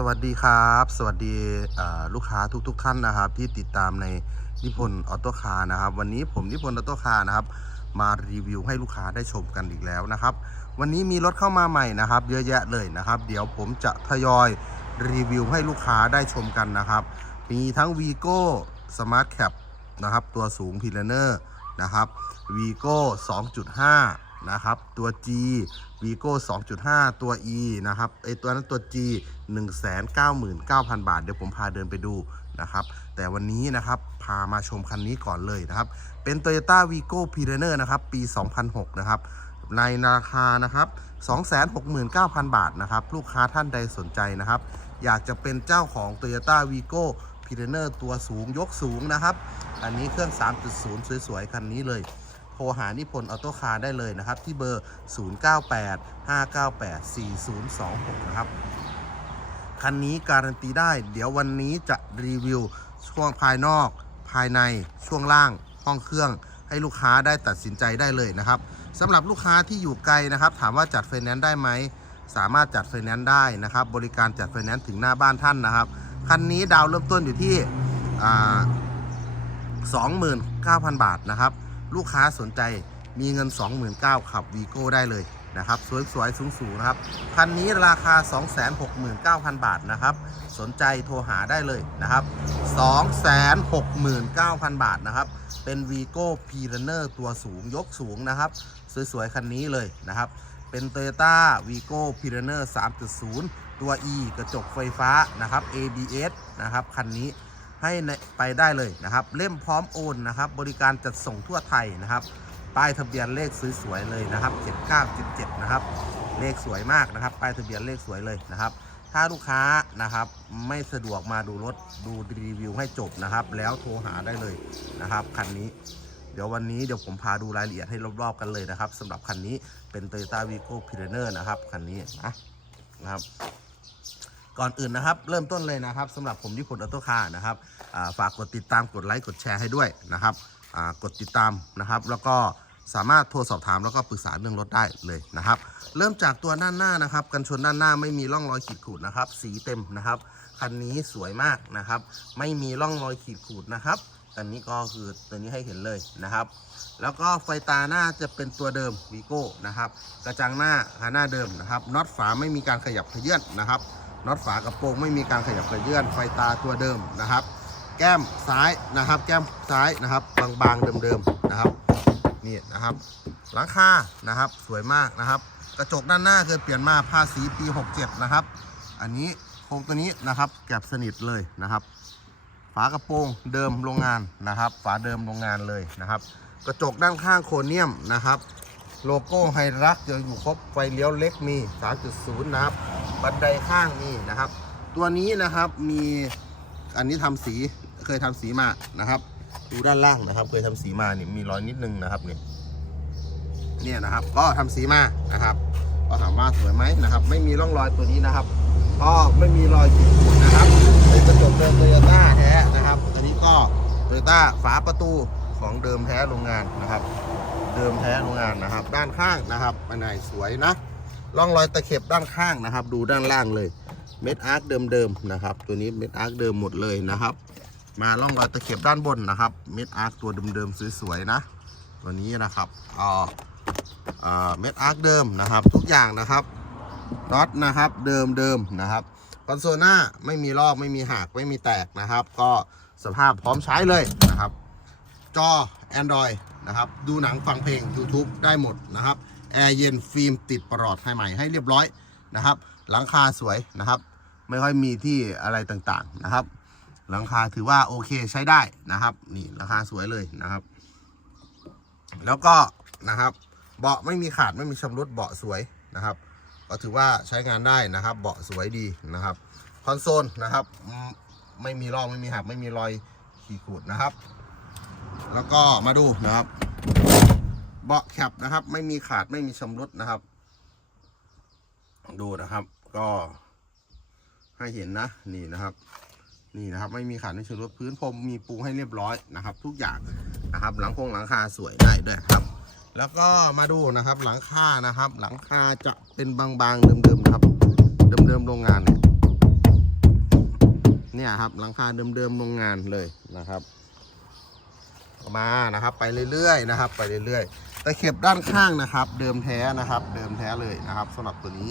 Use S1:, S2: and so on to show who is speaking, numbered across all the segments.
S1: สวัสดีครับ สวัสดีลูกค้าทุกๆท่านนะครับ ที่ติดตามในนิพนธ์ออโต้คาร์นะครับ วันนี้ผมนิพนธ์ออโต้คาร์นะครับ มารีวิวให้ลูกค้าได้ชมกันอีกแล้วนะครับ วันนี้มีรถเข้ามาใหม่นะครับ เยอะแยะเลยนะครับ เดี๋ยวผมจะทยอยรีวิวให้ลูกค้าได้ชมกันนะครับ มีทั้ง Vigo Smart Cap นะครับ ตัวสูง p i l a n e r นะครับ Vigo 2.5 นะครับ ตัว G Vigo 2.5 ตัว E นะครับไอตัวนั้นตัว G 199,000 บาท เดี๋ยวผมพาเดินไปดูนะครับ แต่วันนี้นะครับพามาชมคันนี้ก่อนเลยนะครับ เป็น Toyota Vigo p i l a n e r นะครับ ปี 2006 นะครับ ในราคานะครับ 269,000 บาทนะครับ ลูกค้าท่านใดสนใจนะครับ อยากจะเป็นเจ้าของ Toyota Vigo p i l a n e r ตัวสูงยกสูงนะครับ อันนี้เครื่อง 3.0 สวย ๆ คันนี้เลย ทรหานิพนธ์ออโต้คาร์ได้เลยนะครับ ที่เบอร์ 0985984026 นะครับ คันนี้การันตีได้ เดี๋ยววันนี้จะรีวิวช่วงภายนอก ภายในช่วงล่าง ห้องเครื่อง ให้ลูกค้าได้ตัดสินใจได้เลยนะครับสำหรับลูกค้าที่อยู่ไกลนะครับ ถามว่าจัดไฟแนนซ์ได้ไหมสามารถจัดไฟแนนซ์ได้นะครับ บริการจัดไฟแนนซ์ถึงหน้าบ้านท่านนะครับ คันนี้ดาวเริ่มต้นอยู่ที่อ่า29,000 บาทนะครับ ลูกค้าสนใจมีเงิน 29,000ขับวีโก้ได้เลยนะครับสวยๆสูงๆนะครับคันนี้ราคา 269,000 บาทนะครับ สนใจโทรหาได้เลยนะครับ 269,000 บาทนะครับ เป็นวีโก้พีรเนอร์ตัวสูงยกสูงนะครับ สวยๆ คันนี้เลยนะครับ เป็น Toyota Vigo p i r a n e r 3.0 ตัว E กระจกไฟฟ้านะครับ ABS นะครับ คันนี้ ให้ไปได้เลยนะครับ เล่มพร้อมโอนนะครับ บริการจัดส่งทั่วไทยนะครับ ป้ายทะเบียนเลขสวยๆเลยนะครับ 7977 นะครับ เลขสวยมากนะครับ ป้ายทะเบียนเลขสวยเลยนะครับ ถ้าลูกค้านะครับไม่สะดวกมาดูรถดูรีวิวให้จบนะครับ แล้วโทรหาได้เลยนะครับคันนี้เดี๋ยววันนี้เดี๋ยวผมพาดูรายละเอียดให้รอบๆกันเลยนะครับสำหรับคันนี้เป็น Toyota Vigo p i r a n e r นะครับคันนี้นะนะครับ ก่อนอื่นนะครับ เริ่มต้นเลยนะครับสำหรับผมที่ผลออโต้คาร์นะครับฝากกดติดตามกดไลค์กดแชร์ให้ด้วยนะครับกดติดตามนะครับ แล้วก็สามารถโทรสอบถามแล้วก็ปรึกษาเรื่องรถได้เลยนะครับ เริ่มจากตัวด้านหน้านะครับ กันชนด้านหน้าไม่มีร่องรอยขีดขูดนะครับ สีเต็มนะครับคันนี้สวยมากนะครับ ไม่มีร่องรอยขีดขูดนะครับอันนี้ก็คือตัวนี้ให้เห็นเลยนะครับ แล้วก็ไฟตาหน้าจะเป็นตัวเดิมวีโก้นะครับ กระจังหน้าหน้าเดิมนะครับน็อตฝาไม่มีการขยับขยื่นนะครับ น็อตฝากระโปรงไม่มีการขยับเขยื่อนไฟตาตัวเดิมนะครับ แก้มซ้ายนะครับ แก้มซ้ายนะครับ บางๆเดิมๆนะครับนี่นะครับ หลังคานะครับ สวยมากนะครับ กระจกด้านหน้าเคยเปลี่ยนมาภาษีปี 67 นะครับ อันนี้โครงตัวนี้นะครับแกบสนิทเลยนะครับ ฝากระโปรงเดิมโรงงานนะครับ ฝาเดิมโรงงานเลยนะครับ กระจกด้านข้างโครเนียมนะครับ โลโก้ไฮรักยังอยู่ครบไฟเลี้ยวเล็กมี 3.0 นะครับ บันไดข้างมีนะครับ ตัวนี้นะครับมีอันนี้ทำสีเคยทำสีมานะครับ ดูด้านล่างนะครับ เคยทำสีมานี่มีรอยนิดนึงนะครับเนี่ยเนี่ยนะครับ ก็ทำสีมานะครับ ก็ถามว่าสวยไหมนะครับ ไม่มีร่องรอยตัวนี้นะครับก็ไม่มีรอยขีดข่วนนะครับเป็นกระจกเดิมโตโยต้าแท้นะครับ อันนี้ก็โตโยต้าฝาประตู ของเดิมแท้โรงงานนะครับ เดิมแท้โรงงานนะครับ ด้านข้างนะครับอันไหนสวยนะร่องรอยตะเข็บด้านข้างนะครับ ดูด้านล่างเลยเม็ดอาร์คเดิมๆนะครับ ตัวนี้เม็ดอาร์คเดิมหมดเลยนะครับ มาร่องรอยตะเข็บด้านบนนะครับ เม็ดอาร์คตัวเดิมๆสวยๆนะ ตัวนี้นะครับอ่าเม็ดอาร์คเดิมนะครับ ทุกอย่างนะครับน็อตนะครับเดิมๆนะครับคอนโซลหน้าไม่มีลอกไม่มีหักไม่มีแตกนะครับ ก็สภาพพร้อมใช้เลยนะครับ จอ Android นะครับดูหนังฟังเพลง YouTube ได้หมดนะครับแอร์เย็นฟิล์มติดประหลอดให้ใหม่ให้เรียบร้อยนะครับ หลังคาสวยนะครับ ไม่ค่อยมีที่อะไรต่างๆนะครับ หลังคาถือว่าโอเคใช้ได้นะครับ นี่ราคาสวยเลยนะครับ แล้วก็นะครับ เบาะไม่มีขาดไม่มีชำรุดเบาะสวยนะครับ ก็ถือว่าใช้งานได้นะครับ เบาะสวยดีนะครับคอนโซลนะครับ ไม่มีรอยไม่มีหักไม่มีรอยขีดขูดนะครับ แล้วก็มาดูนะครับ เบาะแคปนะครับ ไม่มีขาดไม่มีชำรุดนะครับ ดูนะครับ ก็ให้เห็นนะ นี่นะครับ นี่นะครับ ไม่มีขาดไม่มีชำรุดพื้นพรมมีปูให้เรียบร้อยนะครับ ทุกอย่างนะครับ หลังคงหลังคาสวยได้ด้วยครับ แล้วก็มาดูนะครับ หลังคานะครับ หลังคาจะเป็นบางๆเดิมๆครับ เดิมๆโรงงานเนี่ยเนี่ยครับหลังคาเดิมๆโรงงานเลยนะครับ มานะครับ ไปเรื่อยๆนะครับ ไปเรื่อยๆตะเข็บด้านข้างนะครับ เดิมแท้นะครับ เดิมแท้เลยนะครับสำหรับตัวนี้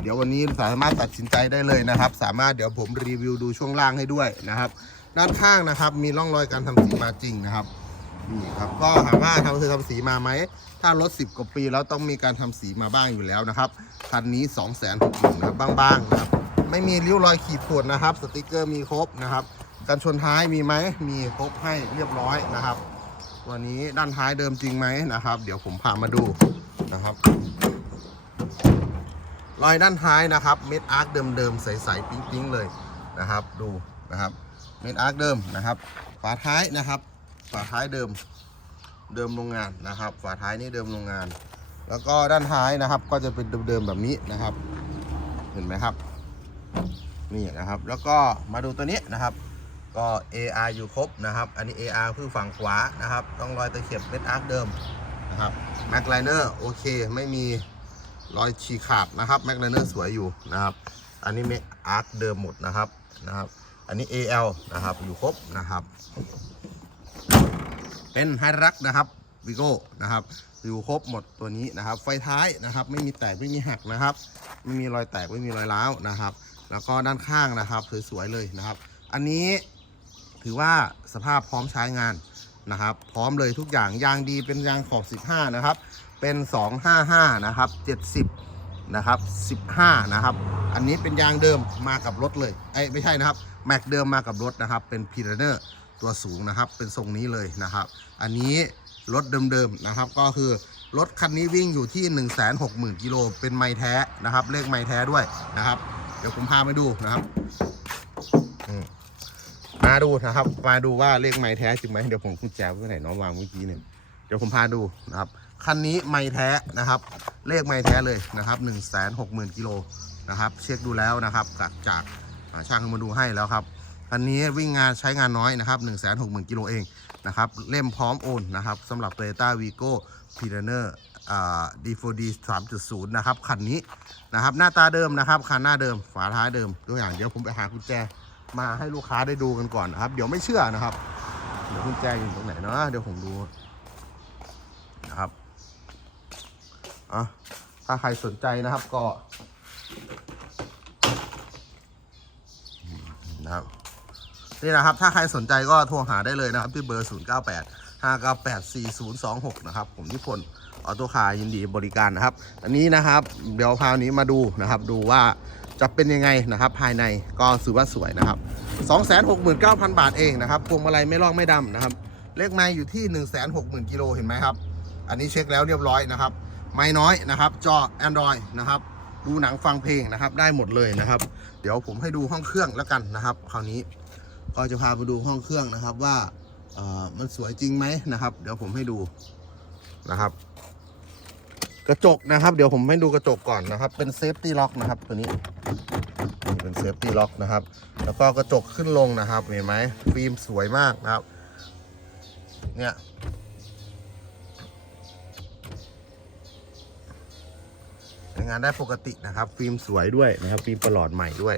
S1: เดี๋ยววันนี้สามารถตัดสินใจได้เลยนะครับ สามารถเดี๋ยวผมรีวิวดูช่วงล่างให้ด้วยนะครับ ด้านข้างนะครับมีร่องรอยการทำสีมาจริงนะครับนี่ครับก็ถามว่าทำคือทำสีมาไหม ถ้ารถ 10 กว่าปีแล้วต้องมีการทำสีมาบ้างอยู่แล้วนะครับ คันนี้ 2 6 0 0 0 0นะครับบ้างๆนะครับ ไม่มีริ้วรอยขีดข่วนนะครับ สติกเกอร์มีครบนะครับ กันชนท้ายมีไหมมีครบให้เรียบร้อยนะครับตัวนี้ด้านท้ายเดิมจริงไหมนะครับ เดี๋ยวผมพามาดูนะครับรอยด้านท้ายนะครับเม็ดอาร์คเดิมๆใสๆปิ๊งๆเลยนะครับ ดูนะครับเม็ดอาร์คเดิมนะครับ ฝาท้ายนะครับฝาท้ายเดิมเดิมโรงงานนะครับ ฝาท้ายนี่เดิมโรงงาน แล้วก็ด้านท้ายนะครับ ก็จะเป็นเดิมๆแบบนี้นะครับ เห็นไหมครับ นี่นะครับ แล้วก็มาดูตัวนี้นะครับ ก็ AR อยู่ครบนะครับ อันนี้ AR คือฝั่งขวานะครับ ต้องรอยตะเข็บเม็ดอาร์คเดิมนะครับแม็กไลเนอร์โอเค ไม่มีรอยฉีกขาดนะครับแม็กไลเนอร์สวยอยู่นะครับ อันนี้เม็ดอาร์คเดิมหมดนะครับนะครับ อันนี้ AL นะครับอยู่ครบนะครับ เป็นไฮรักนะครับวิโก้นะครับอยู่ครบหมดตัวนี้นะครับ ไฟท้ายนะครับ ไม่มีแตกไม่มีหักนะครับ ไม่มีรอยแตกไม่มีรอยร้าวนะครับ แล้วก็ด้านข้างนะครับสวยๆเลยนะครับ อันนี้ ถือว่าสภาพพร้อมใช้งานนะครับ พร้อมเลยทุกอย่างยางดีเป็นยางขอบ 15 นะครับ เป็น 255 นะครับ 70 นะครับ 15 นะครับ อันนี้เป็นยางเดิมมากับรถเลยไอ้ไม่ใช่นะครับ แม็กเดิมมากับรถนะครับ เป็นพีเรเนอร์ตัวสูงนะครับ เป็นทรงนี้เลยนะครับ อันนี้รถเดิมๆนะครับ ก็คือรถคันนี้วิ่งอยู่ที่ 160,000 กิโล เป็นไม้แท้นะครับ เลขไม้แท้ด้วยนะครับ เดี๋ยวผมพาไปดูนะครับอื มาดูนะครับ มาดูว่าเลขไม้แท้จริงไหมเดี๋ยวผมกุญแจไว้ไหนน้องวางเมื่อกี้เนี่ยเดี๋ยวผมพาดูนะครับคันนี้ไม้แท้นะครับ เลขไม้แท้เลยนะครับ1 6 0 0 0 0กิโลนะครับ เช็คดูแล้วนะครับจากจากช่างมาดูให้แล้วครับคันนี้วิ่งงานใช้งานน้อยนะครับ1 6 0 0 0 0กิโลเองนะครับ เล่มพร้อมโอนนะครับสำหรับ Toyota Vigo p i r a n e r อ่า D4D 3.0นะครับคันนี้นะครับ หน้าตาเดิมนะครับคันหน้าเดิมฝาท้ายเดิมตัวอย่างเดี๋ยวผมไปหากุญแจ มาให้ลูกค้าได้ดูกันก่อนนะครับ เดี๋ยวไม่เชื่อนะครับ เดี๋ยวกุญแจอยู่ตรงไหนเนาะเดี๋ยวผมดูนะครับอะถ้าใครสนใจนะครับก็นะครับนี่นะครับ ถ้าใครสนใจก็โทรหาได้เลยนะครับ ที่เบอร์ 0 9 8 5 9 8 4 0 2 6 นะครับ ผมนิพนธ์ออโต้คายินดีบริการนะครับ อันนี้นะครับ เดี๋ยวพานี้มาดูนะครับ ดูว่า จะเป็นยังไงนะครับภายในก็สือว่าสวยนะครับ 269,000 บาทเองนะครับพวงมาลัยไม่ลอกไม่ดำนะครับ เลขไม้อยู่ที่ 160,000กิโลเห็นไหมครับ อันนี้เช็คแล้วเรียบร้อยนะครับ ไม่น้อยนะครับจอ Android นะครับดูหนังฟังเพลงนะครับได้หมดเลยนะครับ เดี๋ยวผมให้ดูห้องเครื่องแล้วกันนะครับ คราวนี้ก็จะพาไปดูห้องเครื่องนะครับว่าเออมันสวยจริงไหมนะครับ เดี๋ยวผมให้ดูนะครับ กระจกนะครับ เดี๋ยวผมให้ดูกระจกก่อนนะครับ เป็นเซฟตี้ล็อกนะครับ ตัวนี้นี่เป็นเซฟตี้ล็อกนะครับ แล้วก็กระจกขึ้นลงนะครับเห็นไหมฟิล์มสวยมากนะครับ เนี่ยงานได้ปกตินะครับ ฟิล์มสวยด้วยนะครับฟิล์มประหลอดใหม่ด้วย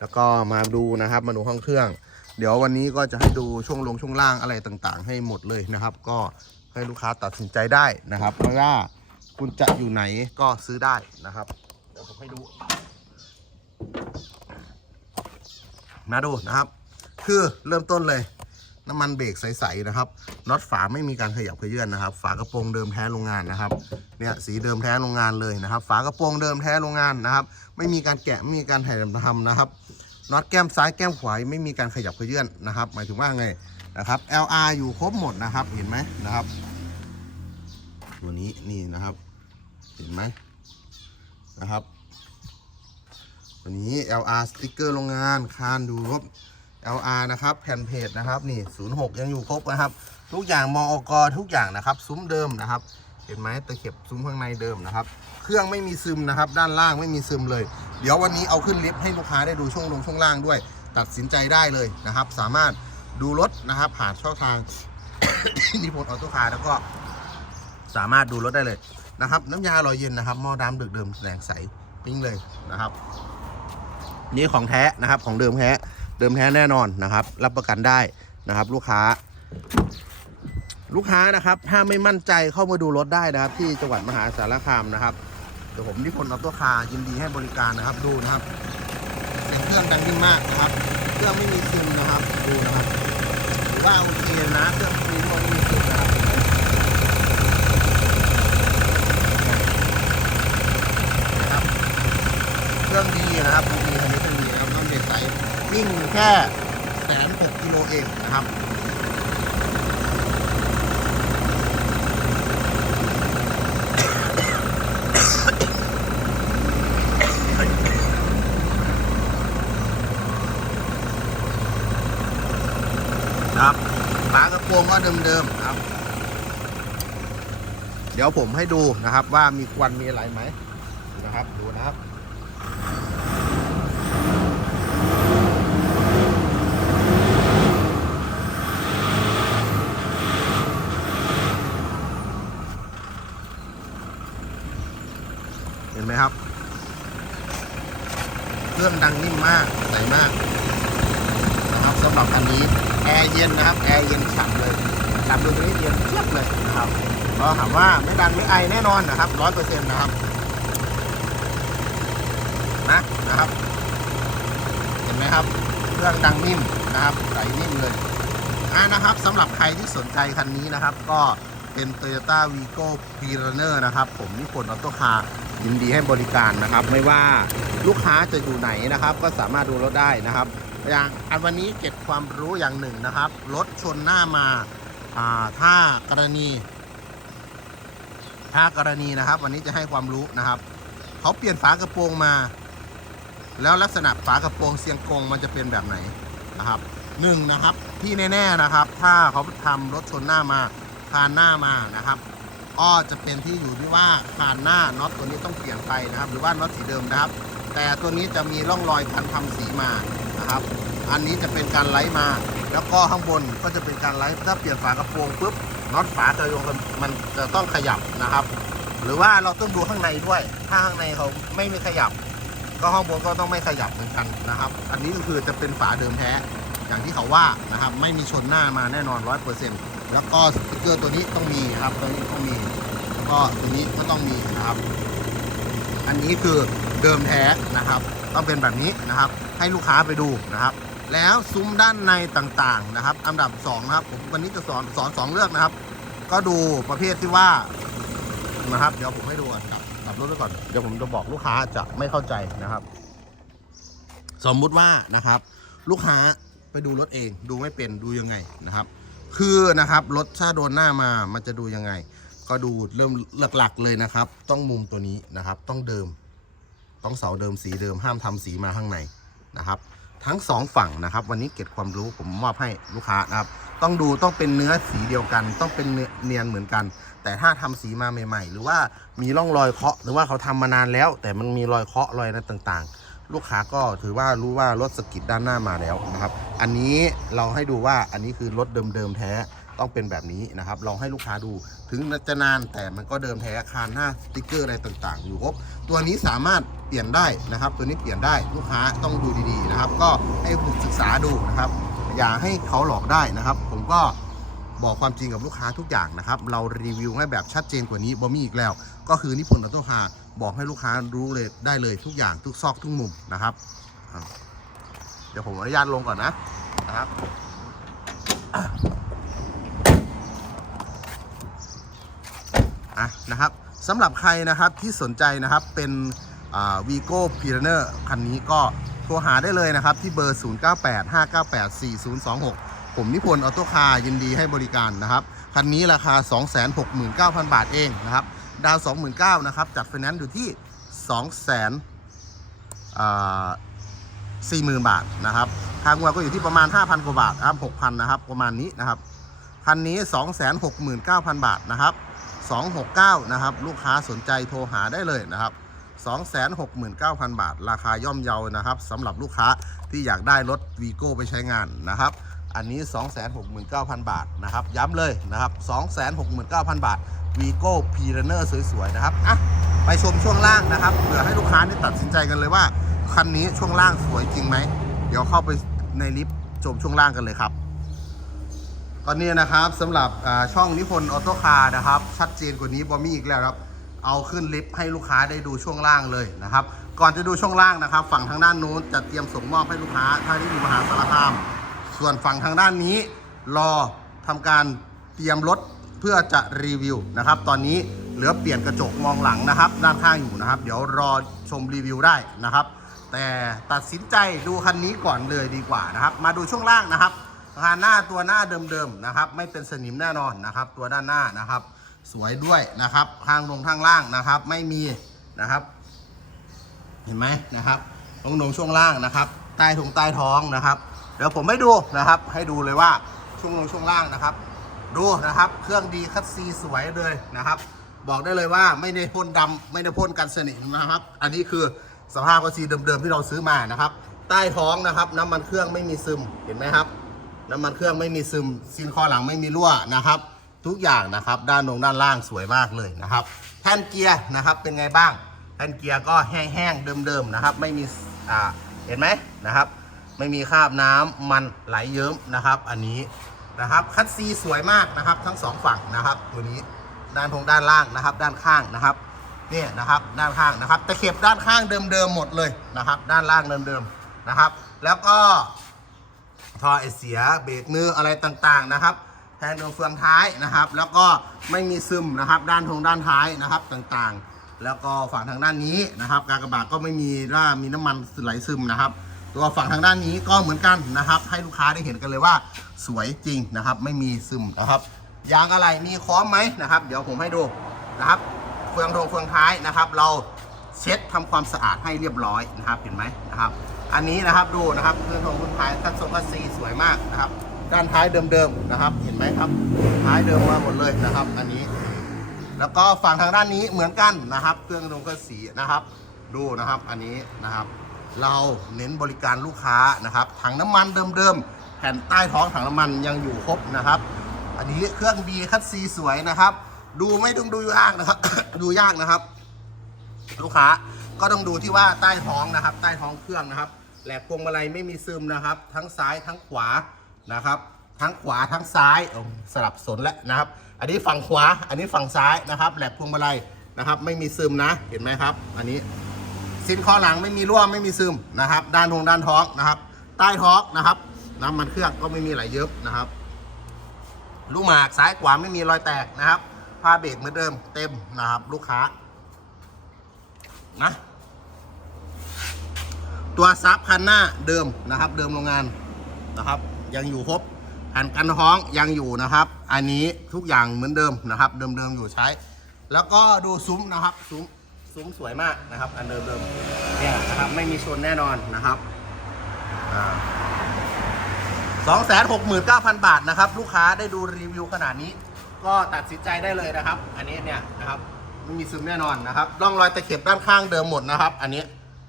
S1: แล้วก็มาดูนะครับมาดูห้องเครื่อง เดี๋ยววันนี้ก็จะให้ดูช่วงลงช่วงล่างอะไรต่างๆ ให้หมดเลยนะครับ ก็ให้ลูกค้าตัดสินใจได้นะครับ เพราะว่า คุณจะอยู่ไหนก็ซื้อได้นะครับเดี๋ยวผมให้ดู มาดูนะครับ คือเริ่มต้นเลย น้ำมันเบรกใสๆนะครับน็อตฝาไม่มีการขยับเขยื่อนนะครับ ฝากระโปรงเดิมแท้โรงงานนะครับเนี่ยสีเดิมแท้โรงงานเลยนะครับ ฝากระโปรงเดิมแท้โรงงานนะครับ ไม่มีการแกะไม่มีการถ่ายทำนะครับน็อตแก้มซ้ายแก้มขวาไม่มีการขยับเขยื่อนนะครับ หมายถึงว่าไงนะครับ LR อยู่ครบหมดนะครับเห็นไหมนะครับ ตัวนี้นี่นะครับ เห็นไหมนะครับตัวนี้ LR สติ๊กเกอร์โรงงานคานดูรบ LR นะครับแผ่นเพจนะครับนี่ 06 ยังอยู่ครบนะครับ ทุกอย่างมอกทุกอย่างนะครับ ซุ้มเดิมนะครับ เห็นไหมตะเข็บซุ้มข้างในเดิมนะครับ เครื่องไม่มีซึมนะครับ ด้านล่างไม่มีซึมเลย เดี๋ยววันนี้เอาขึ้นลิฟต์ให้ลูกค้าได้ดูช่วงลงช่วงล่างด้วย ตัดสินใจได้เลยนะครับ สามารถดูรถนะครับ ผ่านช่องทางนิพนธ์ออโต้คาร์แล้วก็สามารถดูรถได้เลย นะครับ น้ำยาล่อเย็นนะครับหม้อดำดึกเดิมแสงใสปิ้งเลยนะครับ นี่ของแท้นะครับของเดิมแท้เดิมแท้แน่นอนนะครับ รับประกันได้นะครับ ลูกค้า ลูกค้านะครับ ถ้าไม่มั่นใจเข้ามาดูรถได้นะครับ ที่จังหวัดมหาสารคามนะครับเดี๋ยวผมนิพนธ์ออโต้คาร์ยินดีให้บริการนะครับดูนะครับเสียงเครื่องดังยิ่งมากนะครับ เครื่องไม่มีซึมนะครับดูนะครับถือว่าโอเคนะเครื่องมีไม่มีซึมนะครับนะครับ เครื่องดี นะครับดีคันนี้เครื่องดีนะครับน้ำเด็กใสวิ่งแค่แสนหกกิโลเองนะครับครับฝากระโปรงก็เดิมๆครับ เดี๋ยวผมให้ดูนะครับว่ามีควันมีอะไรไหมนะครับ ดูนะครับ เห็นไหมครับ เครื่องดังนิ่มมากใสมาก นะครับสำหรับคันนี้แอร์ เย็นนะครับแอร์เย็นฉ่ำเลยฉ่ำดูตรงนี้เย็นเทียบเลยนะครับก็ถามว่าไม่ดังไม่ไอแน่นอนนะครับร้อยเปอร์เซ็นต์นะครับนะนะครับ เห็นไหมครับเครื่องดังนิ่มนะครับใสนิ่มเลยอ่านะครับสำหรับใครที่สนใจคันนี้นะครับ ก็เป็น Toyota Vigo p r e n e r นะครับ ผมนิพนธ์ออโต้คาร์ยินดีให้บริการนะครับ ไม่ว่าลูกค้าจะอยู่ไหนนะครับ ก็สามารถดูรถได้นะครับ อย่างอันวันนี้เก็บความรู้อย่างหนึ่งนะครับ รถชนหน้ามาอ่าถ้ากรณี ถ้ากรณีนะครับ วันนี้จะให้ความรู้นะครับ เขาเปลี่ยนฝากระโปรงมา แล้วลักษณะฝากระโปรงเสียงกงมันจะเป็นแบบไหนนะครับหนึ่งนะครับ ที่แน่ๆนะครับ ถ้าเขาทำรถชนหน้ามาคานหน้ามานะครับก็จะเป็นที่อยู่ที่ว่าคานหน้าน็อตตัวนี้ต้องเปลี่ยนไปนะครับ หรือว่าน็อตสีเดิมนะครับ แต่ตัวนี้จะมีร่องรอยการทำสีมา นะครับ อันนี้จะเป็นการไล่มา แล้วก็ข้างบนก็จะเป็นการไล่ถ้าเปลี่ยนฝากระโปรงปุ๊บน็อตฝากระโยงมันจะต้องขยับนะครับ หรือว่าเราต้องดูข้างในด้วย ถ้าข้างในเขาไม่มีขยับ ก็ข้างบนก็ต้องไม่ขยับเหมือนกันนะครับ อันนี้ก็คือจะเป็นฝาเดิมแท้อย่างที่เขาว่านะครับ ไม่มีชนหน้ามาแน่นอนร้อยเปอร์เซ็นต์แล้วก็สติ๊กเกอร์ตัวนี้ต้องมีครับตัวนี้ต้องมีแล้วก็ตัวนี้ก็ต้องมีนะครับ อันนี้คือเดิมแท้นะครับ ต้องเป็นแบบนี้นะครับ ให้ลูกค้าไปดูนะครับ แล้วซุ้มด้านในต่างๆนะครับอันดับสองนะครับผมวันนี้จะสอนสอนสองเรื่องนะครับ ก็ดูประเภทที่ว่านะครับ เดี๋ยวผมให้ดูก่อนครับกับรถไปก่อนเดี๋ยวผมจะบอกลูกค้าจะไม่เข้าใจนะครับ สมมุติว่านะครับ ลูกค้าไปดูรถเองดูไม่เป็นดูยังไงนะครับ คือนะครับรถถ้าโดนหน้ามามันจะดูยังไง ก็ดูเริ่มหลักๆเลยนะครับ ต้องมุมตัวนี้นะครับ ต้องเดิม ต้องเสาเดิมสีเดิมห้ามทำสีมาข้างในนะครับ ทั้งสองฝั่งนะครับ วันนี้เก็บความรู้ผมมอบให้ลูกค้านะครับ ต้องดูต้องเป็นเนื้อสีเดียวกัน ต้องเป็นเนื้อเนียนเหมือนกัน แต่ถ้าทำสีมาใหม่ ๆ หรือว่ามีร่องรอยเคาะหรือว่าเขาทำมานานแล้ว แต่มันมีรอยเคาะรอยอะไรต่างๆ ลูกค้าก็ถือว่ารู้ว่ารถสกิดด้านหน้ามาแล้วนะครับ อันนี้เราให้ดูว่าอันนี้คือรถเดิมๆแท้ ต้องเป็นแบบนี้นะครับลองให้ลูกค้าดูถึงจะนานแต่มันก็เดิมแท้คานหน้าสติ๊กเกอร์อะไรต่าง ๆ อยู่ครบตัวนี้สามารถเปลี่ยนได้นะครับ ตัวนี้เปลี่ยนได้ลูกค้าต้องดูดีๆนะครับ ก็ให้ศึกษาดูนะครับ อย่าให้เขาหลอกได้นะครับ ผมก็บอกความจริงกับลูกค้าทุกอย่างนะครับ เรารีวิวให้แบบชัดเจนกว่านี้บ่มีอีกแล้ว ก็คือนิพนธ์ออโตคาบอกให้ลูกค้ารู้เลยได้เลยทุกอย่างทุกซอกทุกมุมนะครับ เดี๋ยวผมอนุญาตลงก่อนนะนะครับ อะนะครับสำหรับใครนะครับที่สนใจนะครับเป็นวีโก้พีเรเนอร์คันนี้ก็โทรหาได้เลยนะครับที่เบอร์ 0985984026 ผมนิพนธ์ออโต้คาร์ยินดีให้บริการนะครับ คันนี้ราคา 269,000 บาทเองนะครับ ดาว 29,000นะครับจัดไฟแนนซ์อยู่ที่ 240,000 บาทนะครับทางวัวก็อยู่ที่ประมาณ 5,000 กว่าบาทครับ6,000 นะครับ ประมาณนี้นะครับ คันนี้ 269,000 บาทนะครับ 269 นะครับ ลูกค้าสนใจโทรหาได้เลยนะครับ 269,000 บาท ราคาย่อมเยานะครับสำหรับลูกค้าที่อยากได้รถวีโก้ไปใช้งานนะครับ อันนี้ 269,000 บาทนะครับ ย้ำเลยนะครับ 269,000 บาทวีโก้พีเรเนอร์สวยๆนะครับอะไปชมช่วงล่างนะครับเผื่อให้ลูกค้าได้ตัดสินใจกันเลยว่า คันนี้ช่วงล่างสวยจริงไหม เดี๋ยวเข้าไปในลิฟต์ชมช่วงล่างกันเลยครับ ตอนนี้นะครับสำหรับช่องนิพนธ์ออโต้คาร์นะครับ ชัดเจนกว่านี้บอมี่อีกแล้วครับ เอาขึ้นลิฟต์ให้ลูกค้าได้ดูช่วงล่างเลยนะครับ ก่อนจะดูช่วงล่างนะครับ ฝั่งทางด้านนู้นจะเตรียมส่งมอบให้ลูกค้าท่านที่อยู่มหาสารคาม ส่วนฝั่งทางด้านนี้รอทำการเตรียมรถเพื่อจะรีวิวนะครับ ตอนนี้เหลือเปลี่ยนกระจกมองหลังนะครับ ด้านข้างอยู่นะครับ เดี๋ยวรอชมรีวิวได้นะครับ แต่ตัดสินใจดูคันนี้ก่อนเลยดีกว่านะครับ มาดูช่วงล่างนะครับ งานหน้าตัวหน้าเดิมๆนะครับ ไม่เป็นสนิมแน่นอนนะครับ ตัวด้านหน้านะครับ สวยด้วยนะครับข้างลงข้างล่างนะครับ ไม่มีนะครับ เห็นไหมนะครับตรงนงช่วงล่างนะครับ ใต้ถุงใต้ท้องนะครับ เดี๋ยวผมให้ดูนะครับ ให้ดูเลยว่าช่วงลงช่วงล่างนะครับ ดูนะครับ เครื่องดีคัดซีสวยเลยนะครับ บอกได้เลยว่าไม่ได้พ่นดำไม่ได้พ่นกันสนิมนะครับ อันนี้คือสภาพคัดซีเดิมๆที่เราซื้อมานะครับ ใต้ท้องนะครับ น้ำมันเครื่องไม่มีซึมเห็นไหมครับ น้ำมันเครื่องไม่มีซึมซีนคอหลังไม่มีรั่วนะครับ ทุกอย่างนะครับด้านลงด้านล่างสวยมากเลยนะครับแท่นเกียร์นะครับเป็นไงบ้างแผ่นเกียร์ก็แห้งๆเดิมๆนะครับไม่มีอ่าเห็นไหมนะครับ ไม่มีคราบน้ำมันไหลเยิ้มนะครับ อันนี้นะครับคัดซีสวยมากนะครับ ทั้งสองฝั่งนะครับ ตัวนี้ด้านทงด้านล่างนะครับ ด้านข้างนะครับเนี่ยนะครับด้านข้างนะครับตะเข็บด้านข้างเดิมๆหมดเลยนะครับ ด้านล่างเดิมๆนะครับ แล้วก็ ท่อไอเสียเบรกมืออะไรต่างๆนะครับแทนตัวเฟืองท้ายนะครับ แล้วก็ไม่มีซึมนะครับ ด้านทงด้านท้ายนะครับต่างๆ แล้วก็ฝั่งทางด้านนี้นะครับ การกระบะก็ไม่มีว่ามีน้ำมันไหลซึมนะครับ ตัวฝั่งทางด้านนี้ก็เหมือนกันนะครับ ให้ลูกค้าได้เห็นกันเลยว่าสวยจริงนะครับ ไม่มีซึมนะครับยางอะไรมีค้อมไหมนะครับ เดี๋ยวผมให้ดูนะครับ เฟืองทงเฟืองท้ายนะครับ เราเช็ดทำความสะอาดให้เรียบร้อยนะครับเห็นไหมนะครับ อันนี้นะครับดูนะครับเฟืองทงเฟืองท้ายคันทรงคันซีสวยมากนะครับ ด้านท้ายเดิมๆนะครับ เห็นไหมครับ ท้ายเดิมมาหมดเลยนะครับ อันนี้ แล้วก็ฝั่งทางด้านนี้เหมือนกันนะครับ เครื่องดงคุณสีนะครับ ดูนะครับอันนี้นะครับ เราเน้นบริการลูกค้านะครับถังน้ำมันเดิมๆแผ่นใต้ท้องถังน้ำมันยังอยู่ครบนะครับ อันนี้เครื่องบีคัดซีสวยนะครับ ดูไม่ต้องดูยากนะครับ ดูยากนะครับ ลูกค้าก็ต้องดูที่ว่าใต้ท้องนะครับ ใต้ท้องเครื่องนะครับ แหลกพวงมาลัยไม่มีซึมนะครับ ทั้งซ้ายทั้งขวานะครับ ทั้งขวาทั้งซ้ายสลับสนแล้วนะครับ อันนี้ฝั่งขวา อันนี้ฝั่งซ้ายนะครับ แหลกพวงมาลัยนะครับ ไม่มีซึมนะเห็นไหมครับ อันนี้ซินคอหลังไม่มีรั่วไม่มีซึมนะครับ ด้านทงด้านท้องนะครับ ใต้ท้องนะครับ น้ำมันเครื่องก็ไม่มีไหลเยิบนะครับ ลูกหมากซ้ายขวาไม่มีรอยแตกนะครับผ้าเบรกเหมือนเดิมเต็มนะครับ ลูกค้านะ ตัวซับคันหน้าเดิมนะครับ เดิมโรงงานนะครับ ยังอยู่ครบแผ่นกันท้องยังอยู่นะครับ อันนี้ทุกอย่างเหมือนเดิมนะครับ เดิมๆอยู่ใช้ แล้วก็ดูซุ้มนะครับซุ้มซุ้มสวยมากนะครับ อันเดิมๆเนี่ยนะครับไม่มีชนแน่นอนนะครับสองแสนหกหมื่นเก้าพันบาทนะครับ ลูกค้าได้ดูรีวิวขนาดนี้ ก็ตัดสินใจได้เลยนะครับ อันนี้เนี่ยนะครับไม่มีซึมแน่นอนนะครับร่องรอยตะเข็บด้านข้างเดิมหมดนะครับ อันนี้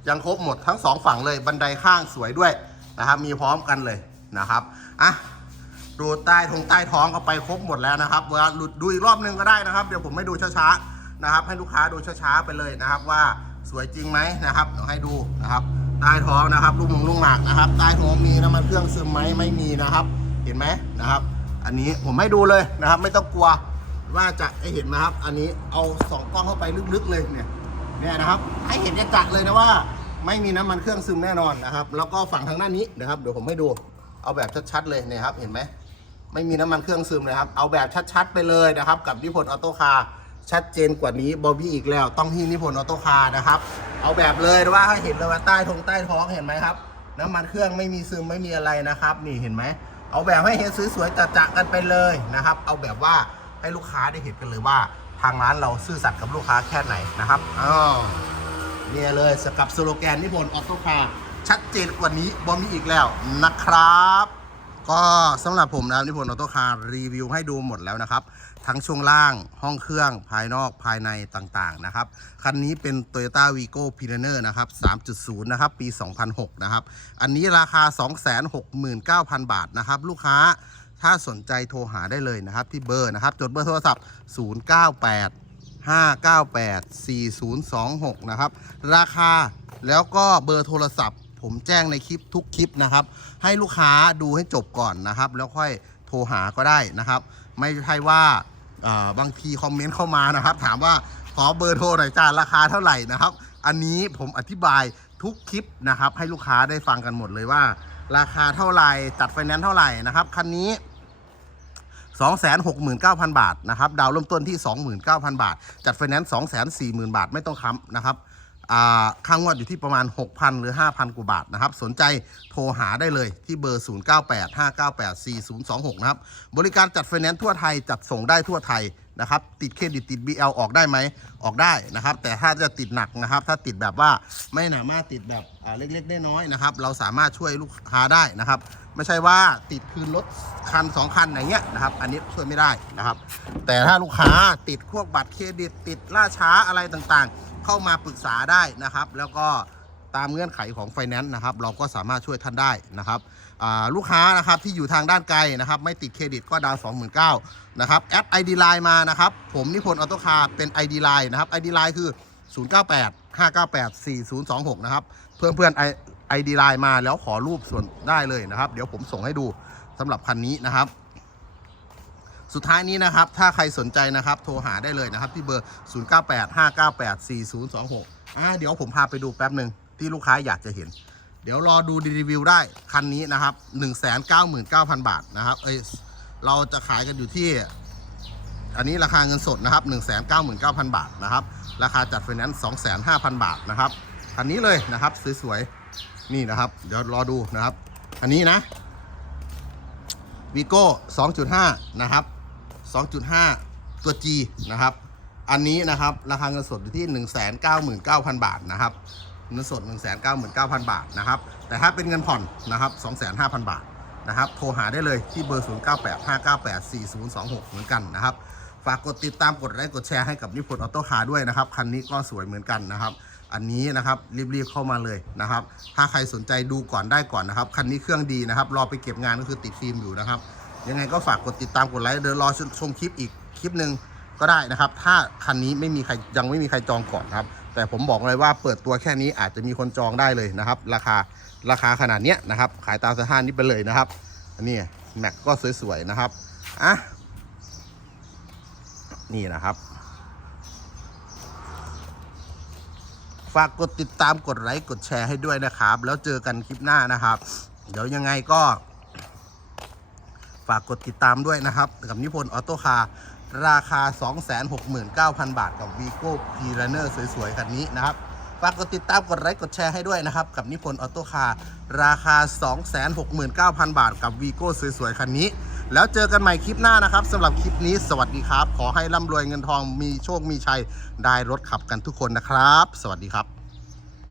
S1: ยังครบหมดทั้งสองฝั่งเลยบันไดข้างสวยด้วยนะครับ มีพร้อมกันเลยนะครับอะดูใต้ทงใต้ท้องก็ไปครบหมดแล้วนะครับเวลาหลุดดูอีกรอบนึงก็ได้นะครับ เดี๋ยวผมให้ดูช้าๆนะครับ ให้ลูกค้าดูช้าๆไปเลยนะครับ ว่าสวยจริงไหมนะครับเดี๋ยวให้ดูนะครับใต้ท้องนะครับลูกมงลูกหมากนะครับใต้ท้องมีน้ำมันเครื่องซึมไหมไม่มีนะครับ เห็นไหมนะครับ อันนี้ผมให้ดูเลยนะครับ ไม่ต้องกลัวว่าจะให้เห็นนะครับ อันนี้เอาสองกล้องเข้าไปลึกๆเลยเนี่ยเนี่ยนะครับ ให้เห็นจัดเลยนะว่า ไม่มีน้ำมันเครื่องซึมแน่นอนนะครับ แล้วก็ฝั่งทางด้านนี้นะครับ เดี๋ยวผมให้ดู เอาแบบชัดๆเลยเนี่ยครับ เห็นไหม ไม่มีน้ำมันเครื่องซึมเลยครับ เอาแบบชัดๆไปเลยนะครับ กับนิพนธ์ออโต้คาร์ชัดเจนกว่านี้บอบบี้อีกแล้ว ต้องที่นิพนธ์ออโต้คาร์นะครับ เอาแบบเลยว่าให้เห็นเลยว่าใต้ทงใต้ท้องเห็นไหมครับ น้ำมันเครื่องไม่มีซึมไม่มีอะไรนะครับ นี่เห็นไหม เอาแบบให้เห็นสวยๆจะๆกันไปเลยนะครับ เอาแบบว่าให้ลูกค้าได้เห็นกันเลยว่า ทางร้านเราซื่อสัตย์กับลูกค้าแค่ไหนนะครับอ๋อ เนี่ยเลยสกับสโลแกนนิพนธ์ออโต้คาร์ชัดเจนกว่านี้บอมีอีกแล้วนะครับ ก็สำหรับผมนะนิพนธ์ออโต้คาร์รีวิวให้ดูหมดแล้วนะครับ ทั้งช่วงล่างห้องเครื่องภายนอกภายในต่างๆนะครับ คันนี้เป็น Toyota Vigo p i r a n e r นะครับ 3.0 นะครับ ปี 2006 นะครับ อันนี้ราคา 269,000 บาทนะครับ ลูกค้าถ้าสนใจโทรหาได้เลยนะครับ ที่เบอร์นะครับ จดเบอร์โทรศัพท์ 098 598 4026 นะครับ ราคาแล้วก็เบอร์โทรศัพท์ ผมแจ้งในคลิปทุกคลิปนะครับ ให้ลูกค้าดูให้จบก่อนนะครับ แล้วค่อยโทรหาก็ได้นะครับ ไม่ใช่ว่าอ่าบางทีคอมเมนต์เข้ามานะครับ ถามว่าขอเบอร์โทรหน่อยจ้าราคาเท่าไหร่นะครับ อันนี้ผมอธิบายทุกคลิปนะครับ ให้ลูกค้าได้ฟังกันหมดเลยว่า ราคาเท่าไหร่จัดไฟแนนซ์เท่าไหร่นะครับคันนี้ 269,000 บาทนะครับ ดาวเริ่มต้นที่ 29,000 บาท จัดไฟแนนซ์240,000 บาท ไม่ต้องค้ำนะครับค่างวดอยู่ที่ประมาณ 6,000 หรือ 5,000 กว่าบาทนะครับ สนใจโทรหาได้เลยที่เบอร์ 0985984026 นะครับ บริการจัดไฟแนนซ์ทั่วไทย จัดส่งได้ทั่วไทย นะครับติดเครดิตติด BL ออกได้ไหมออกได้นะครับ แต่ถ้าจะติดหนักนะครับ ถ้าติดแบบว่าไม่สามารถติดแบบเล็กๆน้อยๆนะครับ เราสามารถช่วยลูกค้าได้นะครับ ไม่ใช่ว่าติดคืนรถคันสองคันอย่างเงี้ยนะครับ อันนี้ช่วยไม่ได้นะครับ แต่ถ้าลูกค้าติดพวกบัตรเครดิตติดล่าช้าอะไรต่างๆ เข้ามาปรึกษาได้นะครับ แล้วก็ตามเงื่อนไขของไฟแนนซ์นะครับ เราก็สามารถช่วยท่านได้นะครับ ลูกค้านะครับที่อยู่ทางด้านไกลนะครับไม่ติดเครดิตก็ดาวสองหมื่นเก้านะครับแอด ID Line มานะครับผมนิพนธ์ออโต้คาร์เป็น ID Line นะครับ ID Line คือ 098 598 4026 นะครับ เพื่อนเพื่อนไอดีไลน์มาแล้วขอรูปส่วนได้เลยนะครับ เดี๋ยวผมส่งให้ดูสำหรับคันนี้นะครับ สุดท้ายนี้นะครับ ถ้าใครสนใจนะครับ โทรหาได้เลยนะครับ ที่เบอร์ 0985984026อ่าเดี๋ยวผมพาไปดูแป๊บหนึ่งที่ลูกค้าอยากจะเห็น เดี๋ยวรอดูรีวิวได้คันนี้นะครับ 199,000 บาทนะครับเอ้ยเราจะขายกันอยู่ที่ อันนี้ราคาเงินสดนะครับ 199,000 บาทนะครับ ราคาจัดไฟแนนซ์25,000 บาทนะครับคันนี้เลยนะครับสวยๆนี่นะครับ เดี๋ยวรอดูนะครับ อันนี้นะวีโก้2.5 นะครับ 2.5 ตัว G นะครับ อันนี้นะครับ ราคาเงินสดอยู่ที่ 199,000 บาทนะครับ เงินสด 199,000 บาทนะครับ แต่ถ้าเป็นเงินผ่อนนะครับ 25,000 บาทนะครับ โทรหาได้เลยที่เบอร์ 0985984026 เหมือนกันนะครับ ฝากกดติดตามกดไลค์กดแชร์ให้กับนิพนธ์ออโต้คาร์ด้วยนะครับ คันนี้ก็สวยเหมือนกันนะครับ อันนี้นะครับรีบๆเข้ามาเลยนะครับ ถ้าใครสนใจดูก่อนได้ก่อนนะครับ คันนี้เครื่องดีนะครับ รอไปเก็บงานก็คือติดฟิล์มอยู่นะครับ ยังไงก็ฝากกดติดตามกดไลค์เดี๋ยวรอชมคลิปอีกคลิปหนึ่งก็ได้นะครับ ถ้าคันนี้ไม่มีใครยังไม่มีใครจองก่อนครับ แต่ผมบอกเลยว่าเปิดตัวแค่นี้อาจจะมีคนจองได้เลยนะครับ ราคาราคาขนาดเนี้ยนะครับ ขายตามสถานนี้ไปเลยนะครับอันนี้แม็กก็สวยๆนะครับอะนี่นะครับ ฝากกดติดตามกดไลค์กดแชร์ให้ด้วยนะครับ แล้วเจอกันคลิปหน้านะครับ เดี๋ยวยังไงก็ ฝากกดติดตามด้วยนะครับ กับนิพนธ์ออโต้คาร์ ราคา 269,000 บาทกับ v ีโก้ p ี r เนอร์สวยๆ คันนี้นะครับฝากกดติดตามกดไลค์กดแชร์ให้ด้วยนะครับ กับนิพนธ์ออโต้คาร์ราคา 269,000 บาทกับ v ีโก้สวยๆ คันนี้ แล้วเจอกันใหม่คลิปหน้านะครับสำหรับคลิปนี้สวัสดีครับ ขอให้ร่ำรวยเงินทองมีโชคมีชัย ได้รถขับกันทุกคนนะครับ สวัสดีครับ